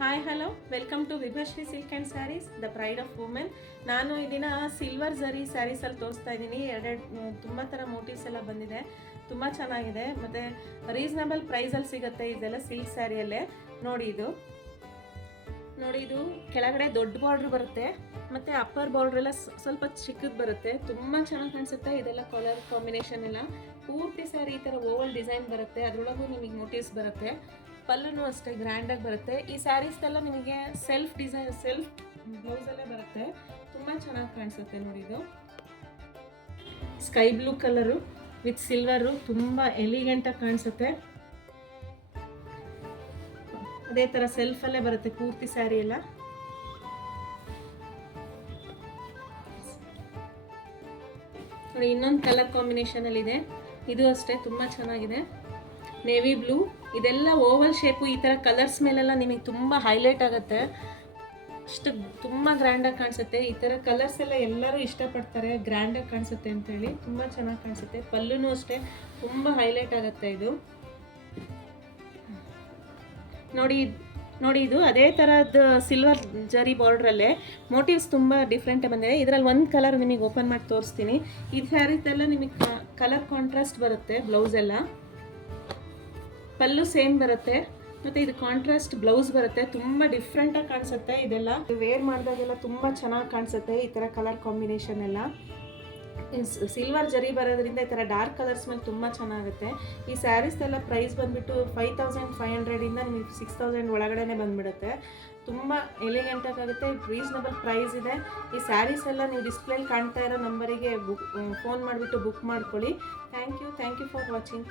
Hi hello welcome to Vibhashree silk and sarees the pride of women. ನಾನು ಈ ದಿನ silver ಝರಿ ಸ್ಯಾರೀಸಲ್ಲಿ ತೋರಿಸ್ತಾ ಇದ್ದೀನಿ. ತುಂಬ ಥರ ಮೋಟಿವ್ಸ್ ಎಲ್ಲ ಬಂದಿದೆ, ತುಂಬ ಚೆನ್ನಾಗಿದೆ ಮತ್ತು ರೀಸನಬಲ್ ಪ್ರೈಸಲ್ಲಿ ಸಿಗುತ್ತೆ. ಇದೆಲ್ಲ ಸಿಲ್ಕ್ ಸ್ಯಾರಿಯಲ್ಲೇ ನೋಡಿ ಇದು ಕೆಳಗಡೆ ದೊಡ್ಡ ಬಾರ್ಡ್ರ್ ಬರುತ್ತೆ ಮತ್ತು ಅಪ್ಪರ್ ಬಾರ್ಡ್ರ್ ಎಲ್ಲ ಸ್ವಲ್ಪ ಚಿಕ್ಕದು ಬರುತ್ತೆ. ತುಂಬ ಚೆನ್ನಾಗಿ ಕಾಣಿಸುತ್ತೆ. ಇದೆಲ್ಲ ಕಲರ್ ಕಾಂಬಿನೇಷನ್ ಎಲ್ಲ ಪೂರ್ತಿ ಸ್ಯಾರಿ ಈ ಥರ ಓವಲ್ ಡಿಸೈನ್ ಬರುತ್ತೆ. ಅದರೊಳಗೂ ನಿಮಗೆ ಮೋಟಿವ್ಸ್ ಬರುತ್ತೆ. ಪಲ್ಲೂ ಅಷ್ಟೇ ಗ್ರ್ಯಾಂಡಾಗಿ ಬರುತ್ತೆ. ಈ ಸ್ಯಾರೀಸ್ದೆಲ್ಲ ನಿಮಗೆ ಸೆಲ್ಫ್ ಬ್ಲೌಸಲ್ಲೇ ಬರುತ್ತೆ. ತುಂಬ ಚೆನ್ನಾಗಿ ಕಾಣಿಸುತ್ತೆ. ನೋಡಿ ಇದು sky blue colour with silver, ತುಂಬ ಎಲಿಗೆಂಟಾಗಿ ಕಾಣಿಸುತ್ತೆ. ಅದೇ ಥರ ಸೆಲ್ಫಲ್ಲೇ ಬರುತ್ತೆ ಪೂರ್ತಿ ಸ್ಯಾರಿ ಎಲ್ಲ. ನೋಡಿ ಇನ್ನೊಂದು ಕಲರ್ ಕಾಂಬಿನೇಷನಲ್ಲಿದೆ, ಇದು ಅಷ್ಟೇ ತುಂಬ ಚೆನ್ನಾಗಿದೆ. ನೇವಿ ಬ್ಲೂ, ಇದೆಲ್ಲ ಓವಲ್ ಶೇಪು. ಈ ಥರ ಕಲರ್ಸ್ ಮೇಲೆಲ್ಲ ನಿಮಗೆ ತುಂಬ ಹೈಲೈಟ್ ಆಗುತ್ತೆ. ಅಷ್ಟು ತುಂಬ ಗ್ರ್ಯಾಂಡಾಗಿ ಕಾಣಿಸುತ್ತೆ. ಈ ಥರ ಕಲರ್ಸ್ ಎಲ್ಲ ಎಲ್ಲರೂ ಇಷ್ಟಪಡ್ತಾರೆ, ಗ್ರ್ಯಾಂಡಾಗಿ ಕಾಣಿಸುತ್ತೆ ಅಂತೇಳಿ. ತುಂಬ ಚೆನ್ನಾಗಿ ಕಾಣಿಸುತ್ತೆ. ಪಲ್ಲೂ ಅಷ್ಟೇ ತುಂಬ ಹೈಲೈಟ್ ಆಗುತ್ತೆ. ಇದು ನೋಡಿ ಇದು ಅದೇ ಥರದ್ದು ಸಿಲ್ವರ್ ಜರಿ ಬಾರ್ಡ್ರಲ್ಲೇ ಮೋಟಿವ್ಸ್ ತುಂಬ ಡಿಫ್ರೆಂಟಾಗಿ ಬಂದಿದೆ. ಇದರಲ್ಲಿ ಒಂದು ಕಲರ್ ನಿಮಗೆ ಓಪನ್ ಮಾಡಿ ತೋರಿಸ್ತೀನಿ. ಈ ಸ್ಯಾರೀದೆಲ್ಲ ನಿಮಗೆ ಕಲರ್ ಕಾಂಟ್ರಾಸ್ಟ್ ಬರುತ್ತೆ. ಬ್ಲೌಸ್ ಎಲ್ಲ ಪಲ್ಲು ಸೇಮ್ ಬರುತ್ತೆ ಮತ್ತು ಇದು ಕಾಂಟ್ರಾಸ್ಟ್ ಬ್ಲೌಸ್ ಬರುತ್ತೆ. ತುಂಬ ಡಿಫ್ರೆಂಟಾಗಿ ಕಾಣಿಸುತ್ತೆ. ಇದೆಲ್ಲ ವೇರ್ ಮಾಡಿದಾಗೆಲ್ಲ ತುಂಬ ಚೆನ್ನಾಗಿ ಕಾಣಿಸುತ್ತೆ. ಈ ಥರ ಕಲರ್ ಕಾಂಬಿನೇಷನ್ ಎಲ್ಲ ಸಿಲ್ವರ್ ಜರಿ ಬರೋದ್ರಿಂದ ಈ ಥರ ಡಾರ್ಕ್ ಕಲರ್ಸ್ ಮೇಲೆ ತುಂಬ ಚೆನ್ನಾಗುತ್ತೆ. ಈ ಸ್ಯಾರೀಸ್ದೆಲ್ಲ ಪ್ರೈಸ್ ಬಂದುಬಿಟ್ಟು 5500 ನಿಮಗೆ 6000 ಒಳಗಡೆ ಬಂದುಬಿಡುತ್ತೆ. ತುಂಬ ಎಲಿಗೆಂಟಾಗುತ್ತೆ. ರೀಸನಬಲ್ ಪ್ರೈಸ್ ಇದೆ. ಈ ಸ್ಯಾರೀಸ್ ಎಲ್ಲ ನೀವು ಡಿಸ್ಪ್ಲೇಲಿ ಕಾಣ್ತಾ ಇರೋ ನಂಬರಿಗೆ ಫೋನ್ ಮಾಡಿಬಿಟ್ಟು ಬುಕ್ ಮಾಡ್ಕೊಳ್ಳಿ. Thank you for watching.